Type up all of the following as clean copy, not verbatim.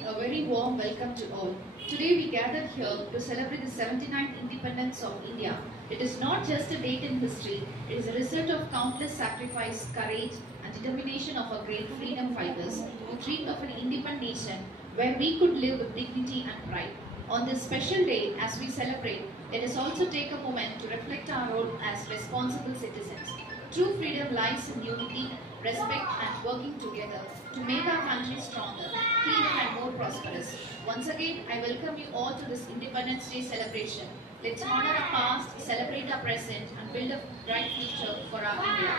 morning, a very warm welcome to all. Today we gathered here to celebrate the 79th independence of India. It is not just a date in history, it is a result of countless sacrifice, courage and determination of our great freedom fighters who dreamed of an independent nation where we could live with dignity and pride. On this special day, as we celebrate, let us also take a moment to reflect our role as responsible citizens. True freedom lies in unity, respect and working together to make our country stronger, cleaner and more prosperous. Once again, I welcome you all to this Independence Day celebration. Let's honor our past, celebrate our present and build a bright future for our India.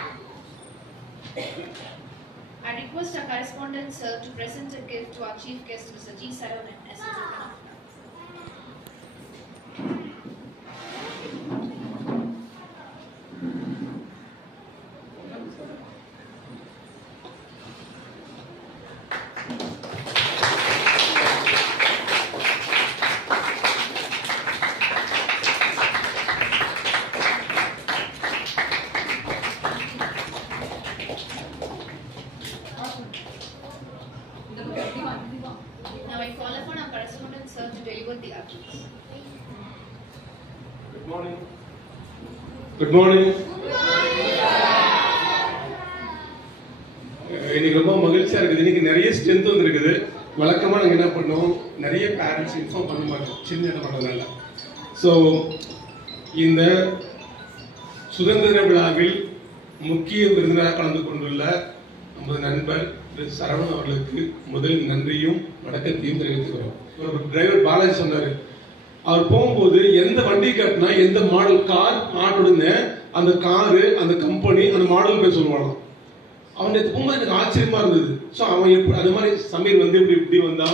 I request our correspondent sir to present a gift to our chief guest Mr. G. Saravanan as a token of Now I call upon our correspondent sir to deliver the address. Good morning. Good morning. இன்னைக்கு ரொம்ப மகிழ்ச்சியா இருக்குது. இன்னைக்கு நிறைய strength வந்திருக்குது. வழக்கமா நாங்க என்ன பண்ணோம், நிறைய பேரண்ட்ஸ் இன்ஃபார்ம் பண்ண மாட்டோம் சின்ன இடம் பண்ணதுனால. ஸோ இந்த சுதந்திர விழாவில் முக்கிய விருந்தினராக கலந்து கொண்டுள்ள நமது நண்பர் சரவணன் அவர்களுக்கு முதல் நன்றியும் வணக்கத்தையும் தெரிவித்துக்கிறோம். ஒரு டிரைவர் பாலாஜி சொன்னாரு, அவர் போகும்போது எந்த வண்டி கட்டினா எந்த மாடல் கார் மாட்டுடுன்னு அந்த காரு அந்த கம்பெனி அந்த மாடல் பேர் சொல்லுவாங்க. அவன் போகும்போது எனக்கு ஆச்சரியமா இருந்தது. ஸோ அவன் எப்படி அது மாதிரி சமீர் வந்து இப்படி வந்தா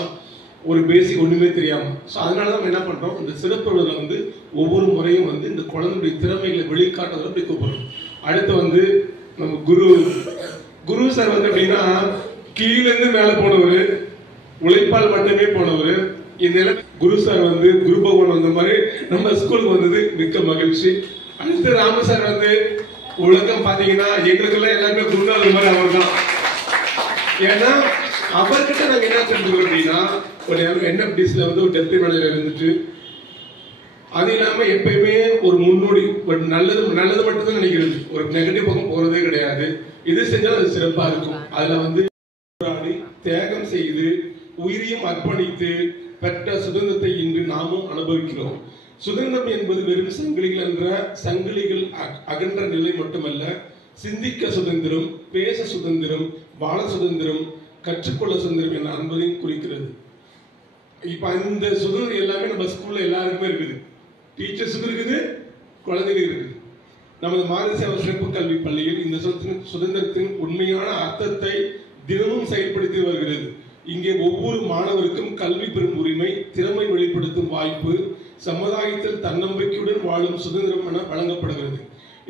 ஒரு பேசிக் ஒண்ணுமே தெரியாம. ஸோ அதனாலதான் நம்ம என்ன பண்றோம், இந்த சிறப்பு விழாவில் வந்து ஒவ்வொரு முறையும் வந்து இந்த குழந்தையுடைய திறமைகளை வெளிக்காட்டுறதை அப்படி கூப்பிடுறோம். அடுத்து வந்து நம்ம குரு சார் வந்து அப்படின்னா கீழிருந்து மேல போனவர், உழைப்பால் மட்டுமே போனவர். இந்த குரு சார் வந்து குரு பகவான் வந்த மாதிரி நம்ம ஸ்கூலுக்கு வந்தது மிக்க மகிழ்ச்சி. அடுத்து ராம சார் வந்து உலகம் பாத்தீங்கன்னா எங்களுக்கெல்லாம் எல்லாருமே குருநாதர் மாதிரி அவர் தான். ஏன்னா அவர்கிட்ட நாங்க என்ன தெரிஞ்சுக்கிறோம் அப்படின்னா, ஒரு என்எஃப்டிஸ்ல வந்து ஒரு டெப்டி மேனேஜர் இருந்துட்டு, அது இல்லாம எப்பயுமே ஒரு முன்னோடி நல்லது மட்டும் தான் நினைக்கிறது, ஒரு நெகட்டிவ் பக்கம் போறதே கிடையாது. இது செஞ்சால் அது சிறப்பா இருக்கும். அதுல வந்து தியாகம் செய்து உயிரையும் அர்ப்பணித்து பெற்ற சுதந்திரத்தை இன்று நாமும் அனுபவிக்கிறோம். சுதந்திரம் என்பது வெறும் சங்கிலிகள் அகன்ற நிலை மட்டுமல்ல, சிந்திக்க சுதந்திரம், பேச சுதந்திரம், வாழ சுதந்திரம், கற்றுக்கொள்ள சுதந்திரம் என அன்பதையும் குறிக்கிறது. இப்ப இந்த சுதந்திரம் எல்லாமே நம்ம ஸ்கூல்ல எல்லாருக்குமே இருக்குது. டீச்சர்ஸுக்கு இருக்குது, குழந்தைகளுக்கு இருக்குது. நமது மாநில சேவை சிறப்பு கல்வி பள்ளியில் இந்த சுதந்திரத்தின் உண்மையான அர்த்தத்தை தினமும் செயல்படுத்தி வருகிறது. இங்கே ஒவ்வொரு மாணவருக்கும் கல்வி பெறும் உரிமை, திறமை வெளிப்படுத்தும் வாய்ப்பு, சமுதாயத்தில் தன்னம்பிக்கையுடன் வாழும் சுதந்திரம் என வழங்கப்படுகிறது.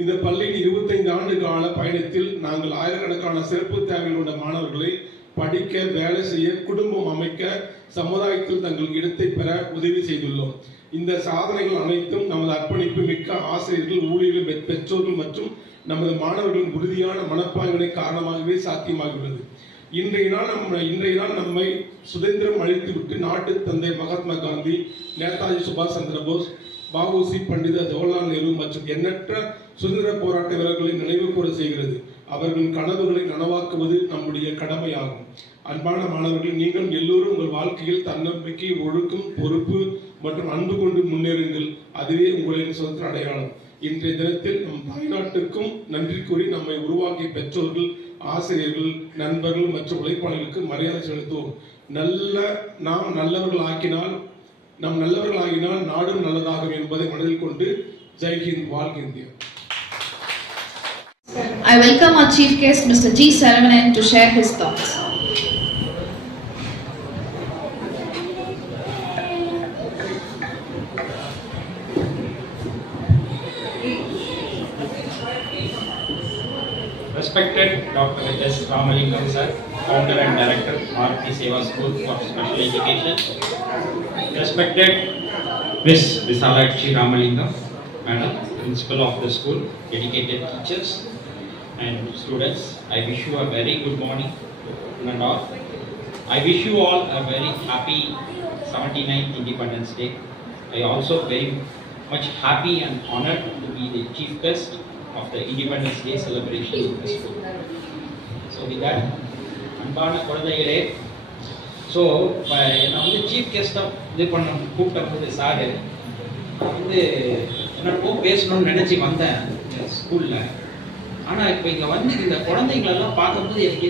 இந்த பள்ளியின் 25 ஆண்டு கால பயணத்தில் நாங்கள் ஆயிரக்கணக்கான சிறப்பு தேவைகள் உள்ள மாணவர்களை படிக்க, வேலை செய்ய, குடும்பம் அமைக்க, சமுதாயத்தில் தங்கள் இடத்தை பெற உதவி செய்துள்ளோம். இந்த சாதனைகள் அனைத்தும் நமது அர்ப்பணிப்பு மிக்க ஆசிரியர்கள், ஊழியர்கள், பெற்றோர்கள் மற்றும் நமது மாணவர்களின் உறுதியான மனப்பாங்கினை காரணமாகவே சாத்தியமாகிறது. இன்றைய நாள் நம்மை சுதந்திரம் அளித்துவிட்டு நாட்டு தந்தை மகாத்மா காந்தி, நேதாஜி சுபாஷ் சந்திர போஸ், வ.உ.சி. பண்டித ஜவஹர்லால் நேரு மற்றும் எண்ணற்ற சுதந்திர போராட்ட வீரர்களை நினைவு கூற செய்கிறது. அவர்களின் கனவுகளை நனவாக்குவது நம்முடைய கடமையாகும். அன்பான மாணவர்கள், நீங்கள் எல்லோரும் உங்கள் வாழ்க்கையில் தன்னம்பிக்கை, ஒழுக்கம், பொறுப்பு மற்றும் அன்பு கொண்டு முன்னேறுங்கள். அதுவே உங்களின் சுதந்திர அடையாளம். இன்றைய தினத்தில் நம் தாய்நாட்டிற்கும் நன்றி கூறி நம்மை உருவாக்கிய பெற்றோர்கள், ஆசிரியர்கள், நண்பர்கள் மற்றும் உழைப்பாளர்களுக்கு மரியாதை செலுத்துவோம். நாம் நல்லவர்களாகினால் நாடும் நல்லதாகும் என்பதை மனதில் கொண்டு ஜெய் ஹிந்த், வாழ்க India. I welcome our chief guest Mr. G. Saravanan to share his thoughts. Respected Dr. S. Ramalingam sir, founder and director, Bharati Seva School for Special Education. Respected Miss Visalakshi Ramalingam, Madam, Principal of the school, dedicated teachers and students, I wish you a very good morning and all. I wish you all a very happy 79th Independence Day. I also very much happy and honored to be the chief guest of the Independence Day celebration in the school. So with that, அன்பான குழந்தைகளே, so இப்போ என்னை வந்து chief கெஸ்ட்டாக கூப்பிட்ட sir வந்து என்னப்போ பேசணும்னு நினச்சி வந்தேன் ஸ்கூலில். ஆனால் இப்போ இங்கே வந்து இந்த குழந்தைங்களெல்லாம் பார்க்கும்போது எனக்கு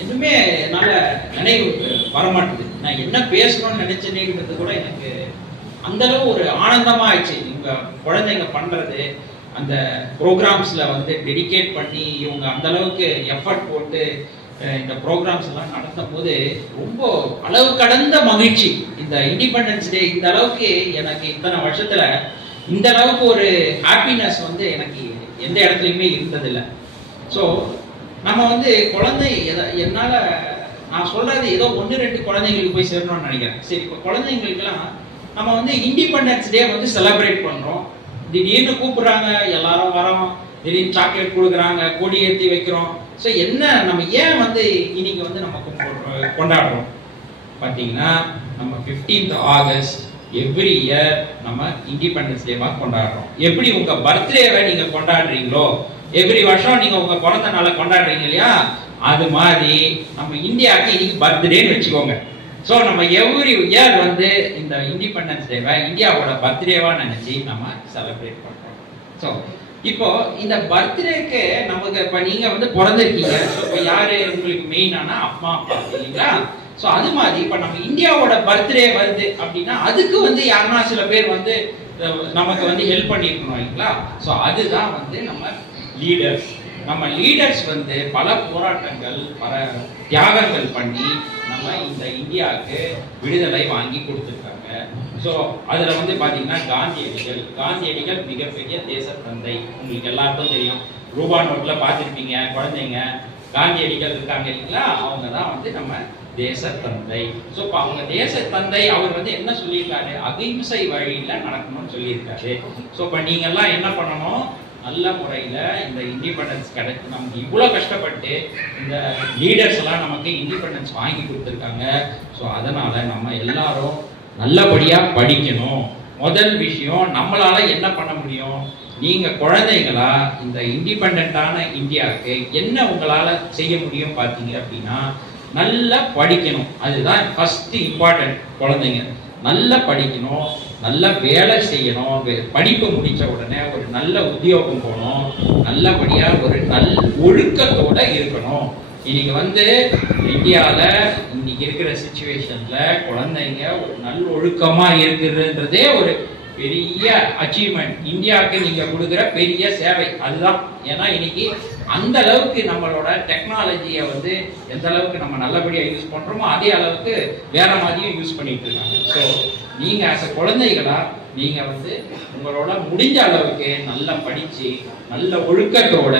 எதுவுமே என்னால் நினைவு வரமாட்டுது. நான் என்ன பேசணும்னு நினைச்சேனேங்கிறது கூட எனக்கு அந்தளவு ஒரு ஆனந்தமாக ஆயிடுச்சு. இவங்க குழந்தைங்க பண்ணுறது அந்த ப்ரோக்ராம்ஸில் வந்து டெடிகேட் பண்ணி இவங்க அந்தளவுக்கு எஃபர்ட் போட்டு இந்த ப்ரோக்ராம்ஸ் எல்லாம் நடத்தும் போது ரொம்ப அளவு கடந்த மகிழ்ச்சி. இந்த இண்டிபெண்டன்ஸ் டே இந்த அளவுக்கு எனக்கு இத்தனை வருஷத்துல இந்த அளவுக்கு ஒரு ஹாப்பினஸ் வந்து எனக்கு எந்த இடத்துலையுமே இருந்ததில்லை. ஸோ நம்ம வந்து குழந்தை என்னால் நான் சொல்றது ஏதோ 1-2 குழந்தைங்களுக்கு போய் சேரணும்னு நினைக்கிறேன். சரி, இப்போ குழந்தைங்களுக்கெல்லாம் நம்ம வந்து இண்டிபெண்டன்ஸ் டே வந்து செலிப்ரேட் பண்றோம். திடீர்னு கூப்பிடுறாங்க, எல்லாரும் வரோம், திடீர்னு சாக்லேட் கொடுக்குறாங்க, கொடி ஏற்றி வைக்கிறோம். ஸோ என்ன நம்ம ஏன் வந்து இன்னைக்கு வந்து நம்ம கொண்டாடுறோம் பார்த்தீங்கன்னா, நம்ம 15th ஆகஸ்ட் எவ்ரி இயர் நம்ம இண்டிபெண்டன்ஸ் டேவா கொண்டாடுறோம். எப்படி உங்க பர்த்டேவை நீங்க கொண்டாடுறீங்களோ, எவ்ரி வருஷம் நீங்க உங்க பிறந்த நாளை கொண்டாடுறீங்க இல்லையா, அது மாதிரி நம்ம இந்தியாவுக்கு இன்னைக்கு பர்த்டேன்னு வச்சுக்கோங்க. ஸோ நம்ம எவ்ரி இயர் வந்து இந்த இண்டிபெண்டன்ஸ் டேவை இந்தியாவோட பர்த்டேவா நினைச்சு நம்ம செலிப்ரேட் பண்றோம். ஸோ இப்போ இந்த பர்த்டேக்கு நமக்கு இப்ப நீங்க வந்து பிறந்திருக்கீங்க, இப்போ யாரு உங்களுக்கு மெயினானா அப்பா அப்பா இல்லைங்களா? ஸோ அது மாதிரி இப்ப நம்ம இந்தியாவோட பர்த்டே வருது அப்படின்னா அதுக்கு வந்து யாருன்னா சில பேர் வந்து நமக்கு வந்து ஹெல்ப் பண்ணிருக்கணும் இல்லைங்களா? ஸோ அதுதான் வந்து நம்ம லீடர்ஸ். நம்ம லீடர்ஸ் வந்து பல போராட்டங்கள் பல தியாகங்கள் பண்ணி நம்ம இந்த இந்தியாவுக்கு விடுதலை வாங்கி கொடுத்துருக்காங்க. ஸோ அதுல வந்து பாத்தீங்கன்னா காந்தியடிகள் மிகப்பெரிய தேச தந்தை. உங்களுக்கு எல்லாருக்கும் தெரியும், ரூபா நோட்ல பார்த்துருப்பீங்க குழந்தைங்க, காந்தியடிகள் இருக்காங்க இல்லைங்களா, அவங்க தான் வந்து நம்ம தேச தந்தை. ஸோ இப்போ அவங்க தேச தந்தை அவர் வந்து என்ன சொல்லியிருக்காரு, அகிம்சை வழியில நடக்கணும்னு சொல்லியிருக்காரு. ஸோ இப்போ நீங்க எல்லாம் என்ன பண்ணணும், நல்ல முறையில இந்த இண்டிபெண்டன்ஸ் கிடைக்கும். நமக்கு இவ்வளவு கஷ்டப்பட்டு இந்த லீடர்ஸ் எல்லாம் நமக்கு இண்டிபெண்டன்ஸ் வாங்கி கொடுத்துருக்காங்க. ஸோ அதனால நம்ம எல்லாரும் நல்லபடியா படிக்கணும். முதல் விஷயம், நம்மளால என்ன பண்ண முடியும், நீங்க குழந்தைங்களா இந்த இண்டிபெண்டான இந்தியாவுக்கு என்ன உங்களால செய்ய முடியும் பார்த்தீங்க அப்படின்னா, நல்லா படிக்கணும். அதுதான் ஃபர்ஸ்ட் இம்பார்ட்டன்ட். குழந்தைங்க நல்லா படிக்கணும், நல்ல வேலை செய்யணும், படிப்பு முடிச்ச உடனே ஒரு நல்ல உத்தியோகம் போகணும், நல்லபடியா ஒரு ஒழுக்கத்தோட இருக்கணும். இன்னைக்கு வந்து இந்தியால இன்னைக்கு இருக்கிற சிச்சுவேஷன்ல குழந்தைங்க ஒரு ஒழுக்கமா இருக்குதுன்றதே ஒரு பெரிய அச்சீவ்மெண்ட். இந்தியாவுக்கு நீங்க கொடுக்குற பெரிய சேவை அதுதான். ஏன்னா இன்னைக்கு அந்த அளவுக்கு நம்மளோட டெக்னாலஜியை வந்து எந்த அளவுக்கு நம்ம நல்லபடியா யூஸ் பண்றோமோ அதே அளவுக்கு வேற மாதிரியும் யூஸ் பண்ணிட்டு இருக்காங்க. ஸோ நீங்க as a குழந்தைகளா நீங்க வந்து உங்களோட முடிஞ்ச அளவுக்கு நல்லா படிச்சு நல்ல ஒழுக்கத்தோட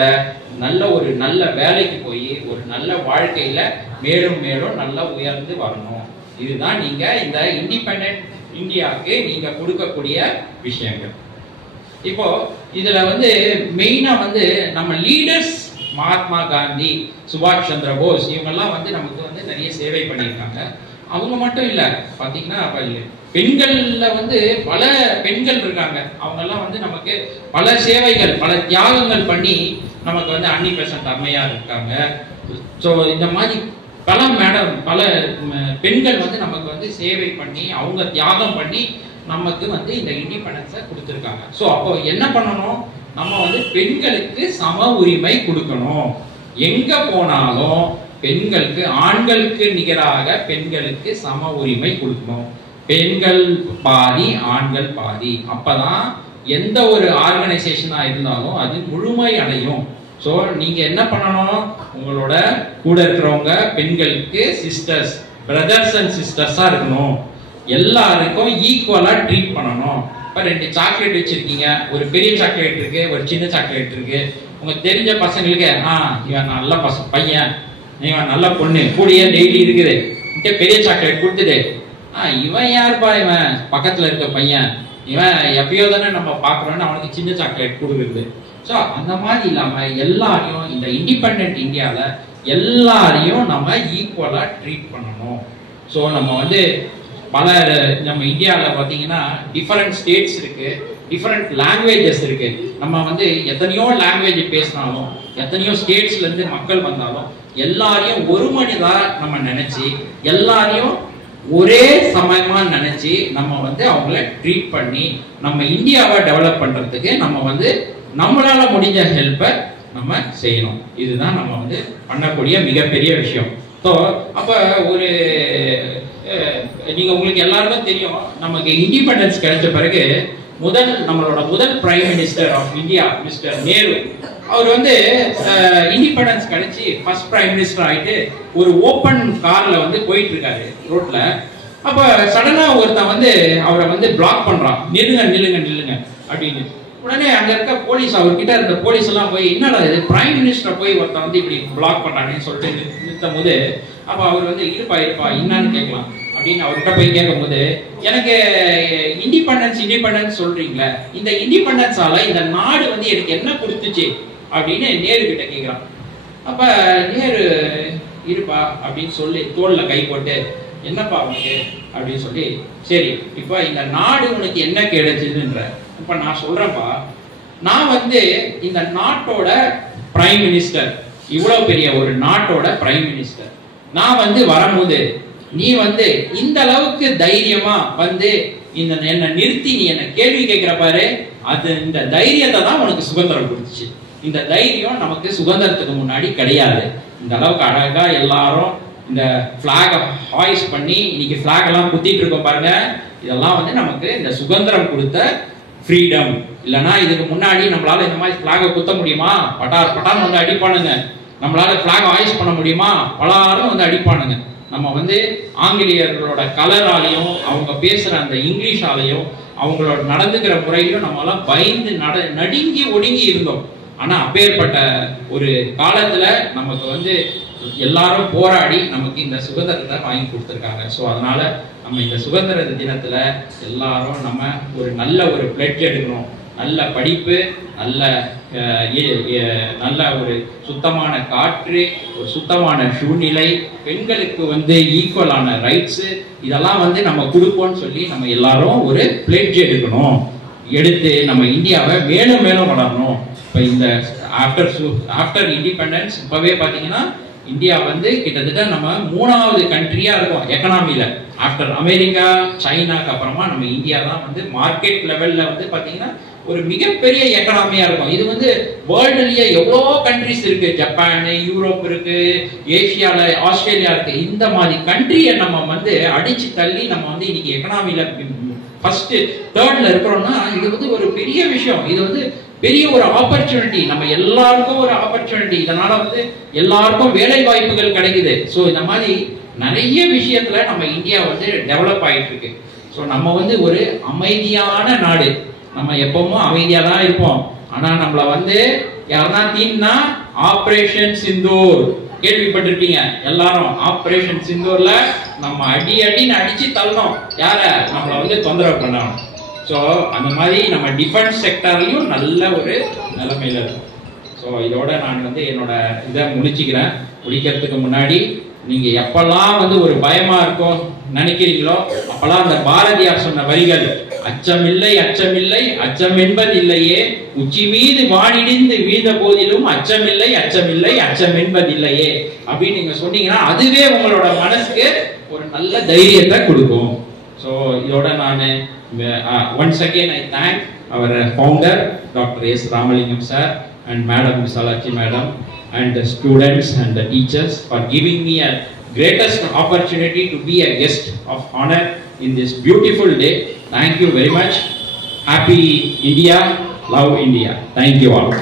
நல்ல வேலைக்கு போய் ஒரு நல்ல வாழ்க்கையில மேலும் மேலும் நல்லா உயர்ந்து வரணும். இதுதான் நீங்க இந்த இண்டிபெண்டன்ட் இந்தியாவுக்கு நீங்க கொடுக்கக்கூடிய விஷயங்கள். இப்போ இதுல வந்து மெயினா வந்து நம்ம லீடர்ஸ் மகாத்மா காந்தி, சுபாஷ் சந்திர போஸ் இவங்கெல்லாம் வந்து நமக்கு வந்து நிறைய சேவை பண்ணியிருக்காங்க. அவங்க மட்டும் இல்ல, பாத்தீங்கன்னா பெண்கள்ல வந்து பல பெண்கள் இருக்காங்க. அவங்க எல்லாம் வந்து நமக்கு பல சேவைகள் பல தியாகங்கள் பண்ணி நமக்கு வந்து அன்னி பெசன்ட் அம்மையார் இருக்காங்க. ஸோ இந்த மாதிரி பல பெண்கள் வந்து நமக்கு வந்து சேவை பண்ணி அவங்க தியாகம் பண்ணி நமக்கு வந்து இந்த இண்டிபெண்டன்ஸை கொடுத்துருக்காங்க. ஸோ அப்போ என்ன பண்ணணும், நம்ம வந்து பெண்களுக்கு சம உரிமை கொடுக்கணும். எங்க போனாலும் பெண்களுக்கு ஆண்களுக்கு நிகராக பெண்களுக்கு சம உரிமை கொடுக்கணும். பெண்கள் பாதி ஆண்கள் பாதி, அப்பதான் எந்த ஒரு ஆர்கனைசேஷனா இருந்தாலும் அது முழுமை அடையும். ஸோ நீங்க என்ன பண்ணணும், உங்களோட கூட இருக்கிறவங்க பெண்களுக்கு சிஸ்டர்ஸ், பிரதர்ஸ் அண்ட் சிஸ்டர்ஸா இருக்கணும். எல்லாருக்கும் ஈக்குவலா ட்ரீட் பண்ணணும். இப்ப 2 சாக்லேட் வச்சிருக்கீங்க, ஒரு பெரிய சாக்லேட் இருக்கு, ஒரு சின்ன சாக்லேட் இருக்கு. உங்களுக்கு தெரிஞ்ச பசங்களுக்கு இவன் நல்ல பையன், இவன் நல்ல பொண்ணு கூடிய டெய்லி இருக்குது, பெரிய சாக்லேட் கொடுத்துட்டு இவன் யாருப்பா, இவன் பக்கத்துல இருக்க பையன், இவன் எப்பயோ தானே நம்ம பாக்குறோம்னு அவனுக்கு சின்ன சாக்லேட் கொடுக்குறது. ஸோ அந்த மாதிரி இல்லாம எல்லாரையும் இந்த இண்டிபெண்டன்ட் இந்தியாவில் எல்லாரையும் நம்ம ஈக்குவலா ட்ரீட் பண்ணணும். ஸோ நம்ம வந்து நம்ம இந்தியாவில் பார்த்தீங்கன்னா டிஃபரெண்ட் ஸ்டேட்ஸ் இருக்கு, டிஃபரெண்ட் லாங்குவேஜஸ் இருக்கு. நம்ம வந்து எத்தனையோ லாங்குவேஜ் பேசினாலும், எத்தனையோ ஸ்டேட்ஸ்ல இருந்து மக்கள் வந்தாலும் எல்லாரையும் ஒரு மனிதா நம்ம நினைச்சு, எல்லாரையும் ஒரே சமயமா நினைச்சு நம்ம வந்து அவங்கள ட்ரீட் பண்ணி நம்ம இந்தியாவை டெவலப் பண்றதுக்கு நம்ம வந்து நம்மளால முடிஞ்ச ஹெல்ப்பை நம்ம செய்யணும். இதுதான் நம்ம வந்து பண்ணக்கூடிய மிகப்பெரிய விஷயம். ஸோ அப்ப ஒரு நீங்க உங்களுக்கு எல்லாருக்கும் தெரியும், நமக்கு இண்டிபெண்டன்ஸ் கிடைச்ச பிறகு நம்மளோட முதல் prime minister of India Mister Nehru, அவர் வந்து இண்டிபெண்டன்ஸ் கிடைச்சி ஃபர்ஸ்ட் பிரைம் மினிஸ்டர் ஆயிட்டு ஒரு ஓப்பன் கார்ல வந்து போயிட்டு இருக்காரு ரோட்ல. அப்ப சடனா ஒருத்தன் வந்து அவரை வந்து பிளாக் பண்றான், நில்லுங்க நில்லுங்க நில்லுங்க அப்படின்னு. உடனே அங்க இருக்க போலீஸ், அவர்கிட்ட இருந்த போலீஸ் எல்லாம் போய் என்னடா இது பிரைம் மினிஸ்டர் போய் ஒருத்தன் வந்து இப்படி பிளாக் பண்றாங்கன்னு சொல்லிட்டு நிறுத்தும் போது, அப்ப அவர் வந்து இருப்பா என்னன்னு கேட்கலாம் அப்படின்னு அவர்கிட்ட போய் கேட்கும் போது, எனக்கு இண்டிபெண்டன்ஸ் சொல்றீங்களே, இந்த இண்டிபெண்டன்ஸால இந்த நாடு வந்து எனக்கு என்ன கொடுத்துச்சு அப்படின்னு நேரு கிட்ட கேட்கிறான். அப்ப நேரு இருப்பா அப்படின்னு சொல்லி தோல்ல கை போட்டு, என்னப்பா உனக்கு அப்படின்னு சொல்லி, சரி இப்ப இந்த நாடு உனக்கு என்ன கிடைச்சதுன்ற, இப்ப நான் சொல்றேன்ப்பா, நான் வந்து இந்த நாட்டோட பிரைம் மினிஸ்டர், இவ்வளவு பெரிய ஒரு நாட்டோட பிரைம் மினிஸ்டர், நான் வந்து வரும்போது நீ வந்து இந்த அளவுக்கு தைரியமா வந்து என்ன நிறுத்தி நீ என்ன கேள்வி கேட்கிற பாரு, அது இந்த தைரியத்தை தான் உனக்கு சுதந்திரம் கொடுத்துச்சு. இந்த தைரியம் நமக்கு சுதந்திரத்துக்கு முன்னாடி கிடையாது. இந்த அளவுக்கு அழகா எல்லாரும் இந்த பிளாக ஹாய்ஸ் பண்ணி இன்னைக்கு பிளாக் எல்லாம் குத்திட்டு இருக்கோம் பாருங்க, இதெல்லாம் வந்து நமக்கு இந்த சுதந்திரம் கொடுத்த ஃப்ரீடம். இல்லைன்னா இதுக்கு முன்னாடி நம்மளால இந்த மாதிரி பிளாக குத்த முடியுமா? பட்டார் வந்து அடிப்பானுங்க. நம்மளால பிளாக் ஹாய்ஸ் பண்ண முடியுமா? பலாரும் வந்து அடிப்பானுங்க. நம்ம வந்து ஆங்கிலேயர்களோட கலராலையும் அவங்க பேசுற அந்த இங்கிலீஷாலையும் அவங்களோட நடந்துக்கிற முறையிலும் நம்மளாம் பயந்து நடுங்கி ஒடுங்கி இருந்தோம். ஆனா அப்பேற்பட்ட ஒரு காலத்துல நமக்கு வந்து எல்லாரும் போராடி நமக்கு இந்த சுதந்திரத்தை வாங்கி கொடுத்துருக்காங்க. ஸோ அதனால நம்ம இந்த சுதந்திர தினத்துல எல்லாரும் நம்ம ஒரு நல்ல ஒரு பிளட்ஜ் எடுக்கணும். நல்ல படிப்பு, நல்ல ஒரு சுத்தமான காற்று, ஒரு சுத்தமான சூழ்நிலை, பெண்களுக்கு வந்து ஈக்குவலான ரைட்ஸ், இதெல்லாம் வந்து நம்ம கொடுப்போம்னு சொல்லி நம்ம எல்லாரும் ஒரு பிளட்ஜ் எடுத்து நம்ம இந்தியாவை மேலும் மேலும் வளரணும். இப்போ இந்த ஆஃப்டர் இண்டிபெண்டன்ஸ் இப்பவே பார்த்தீங்கன்னா இந்தியா வந்து கிட்டத்தட்ட நம்ம 3வது கண்ட்ரியா இருக்கும் எக்கனாமில. ஆஃப்டர் அமெரிக்கா, சைனாக்கு அப்புறமா நம்ம இந்தியா தான் வந்து மார்க்கெட் லெவல்ல வந்து பாத்தீங்கன்னா ஒரு மிகப்பெரிய எக்கனாமியா இருக்கும். இது வந்து வேர்ல்டுலயே எவ்வளோ கண்ட்ரிஸ் இருக்கு, ஜப்பான், யூரோப் இருக்கு, ஏசியால ஆஸ்திரேலியா இருக்கு. இந்த மாதிரி கண்ட்ரியை நம்ம வந்து அடிச்சு தள்ளி நம்ம வந்து இன்னைக்கு எக்கனாமில ஃபர்ஸ்ட் 3rd இருக்கிறோம்னா இது வந்து ஒரு பெரிய விஷயம். இது வந்து பெரிய ஒரு ஆப்பர்ச்சுனிட்டி, நம்ம எல்லாருக்கும் ஒரு ஆப்பர்ச்சுனிட்டி. இதனால வந்து எல்லாருக்கும் வேலை வாய்ப்புகள் கிடைக்குது. ஸோ இந்த மாதிரி நிறைய விஷயத்துல நம்ம இந்தியா வந்து டெவலப் ஆயிட்டு இருக்கு. ஸோ நம்ம வந்து ஒரு அமைதியான நாடு, நம்ம எப்பவும் அமைதியா தான் இருப்போம். ஆனா நம்மள வந்து யாருன்னா தீன்னா ஆபரேஷன் சிந்தூர் கேள்விப்பட்டிருப்பீங்க எல்லாரும். ஆபரேஷன் சிந்தூர்ல நம்ம அடின்னு அடிச்சு தள்ளணும் யார, நம்மள வந்து தொந்தரவு பண்ணணும். ஸோ அந்த மாதிரி நம்ம டிஃபென்ஸ் செக்டர்லையும் நல்ல ஒரு நிலைமையில இருக்கும். ஸோ இதோட நான் வந்து என்னோட இதை முடிக்கிறதுக்கு முன்னாடி நீங்க எப்பெல்லாம் வந்து ஒரு பயமா இருக்கும் நினைக்கிறீங்களோ அப்பெல்லாம் அந்த பாரதியார் சொன்ன வரிகள், அச்சமில்லை அச்சமில்லை அச்சம் என்பது இல்லையே, உச்சி மீது வானிடிந்து வீழ்ந்த போதிலும் அச்சமில்லை அச்சமில்லை அச்சம் என்பது இல்லையே அப்படின்னு நீங்க சொன்னீங்கன்னா அதுவே உங்களோட மனசுக்கு ஒரு நல்ல தைரியத்தை கொடுக்கும். ஸோ இதோட நான் once again I thank our founder Dr. S. Ramalingam sir and Madam Visalachi madam and the students and the teachers for giving me a greatest opportunity to be a guest of honor in this beautiful day. Thank you very much. Happy India, love India. Thank you all.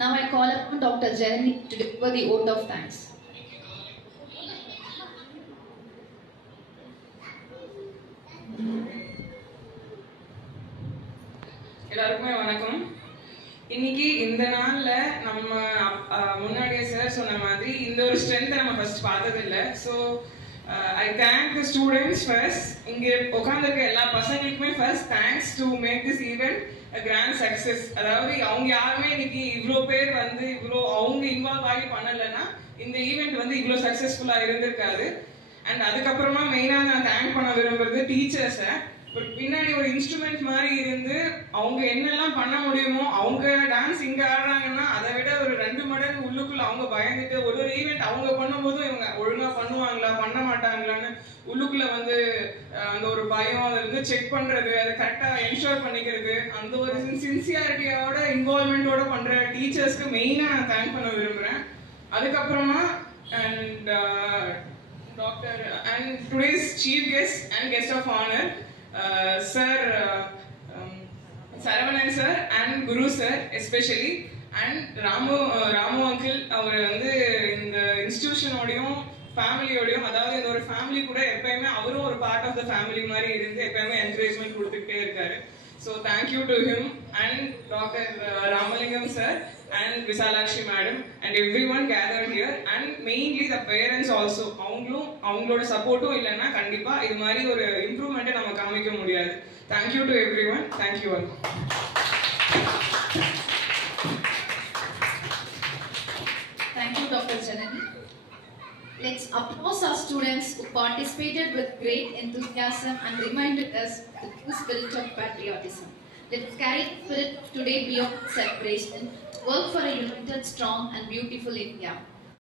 Now I call upon Dr. Jeremy to deliver the oath of thanks. எல்லாருக்குமே வணக்கம். இன்னைக்கு இந்த நாள்ல நம்ம முன்னாடியே sir சொன்ன மாதிரி இந்த ஒரு ஸ்ட்ரென்த்தை நம்ம ஃபர்ஸ்ட் பார்த்தது இல்லை. So I thank the students first. இங்கே உட்கார்ந்திருக்க எல்லா பசங்களுக்குமே first thanks to make this event a grand success. அதாவது அவங்க யாருமே இன்னைக்கு இவ்வளோ பேர் வந்து இவ்வளோ அவங்க இன்வால்வ் ஆகி பண்ணலைன்னா இந்த ஈவெண்ட் வந்து இவ்வளோ சக்ஸஸ்ஃபுல்லாக இருந்திருக்காது. அண்ட் அதுக்கப்புறமா மெயினாக நான் தேங்க் பண்ண விரும்புறது டீச்சர்ஸை. பின்னாடி ஒரு இன்ஸ்ட்ருமெண்ட் மாதிரி இருந்து அவங்க என்னெல்லாம் பண்ண முடியுமோ, அவங்க டான்ஸ் இங்க ஆடுறாங்கன்னா அதை விட ஒரு 2 மடங்கு உள்ளுக்குள்ள அவங்க பயந்துட்டு ஒரு ஈவெண்ட் அவங்க பண்ணும்போதும் இவங்க ஒழுங்கா பண்ணுவாங்களா பண்ண மாட்டாங்களான்னு உள்ளுக்குள்ள வந்து அந்த ஒரு பயம், அதை வந்து செக் பண்றது, அதை கரெக்டா என்ஷோர் பண்ணிக்கிறது, அந்த ஒரு சின்சியாரிட்டியோட இன்வால்மெண்டோட பண்ற டீச்சர்ஸ்க்கு மெயினா நான் தேங்க் பண்ண விரும்புறேன். அதுக்கப்புறமா and doctor and today's chief guest and guest of honour Sir Saravanan sir and Guru sir especially and Ramu uncle அவர் வந்து இந்த இன்ஸ்டிடியூஷனோடையும் ஃபேமிலியோடையும், அதாவது இந்த ஒரு ஃபேமிலி கூட எப்பயுமே அவரும் ஒரு பார்ட் ஆஃப் த ஃபேமிலி மாதிரி இருந்து எப்பயுமே என்கரேஜ்மெண்ட் கொடுத்துக்கிட்டே இருக்காரு. So thank you to him and Dr. Ramalingam sir and Visalakshi madam and everyone gathered here and mainly the parents also. அவங்களோட சப்போர்ட்டும் இல்லைன்னா கண்டிப்பா இது மாதிரி ஒரு இம்ப்ரூவ்மெண்ட்டை நம்ம காமிக்க முடியாது. Thank you to everyone. Thank you all. Thank you, Dr. Janani. Let's applaud our students who participated with great enthusiasm and reminded us the true spirit of patriotism. Let's carry spirit today beyond celebration, work for a united, strong and beautiful India.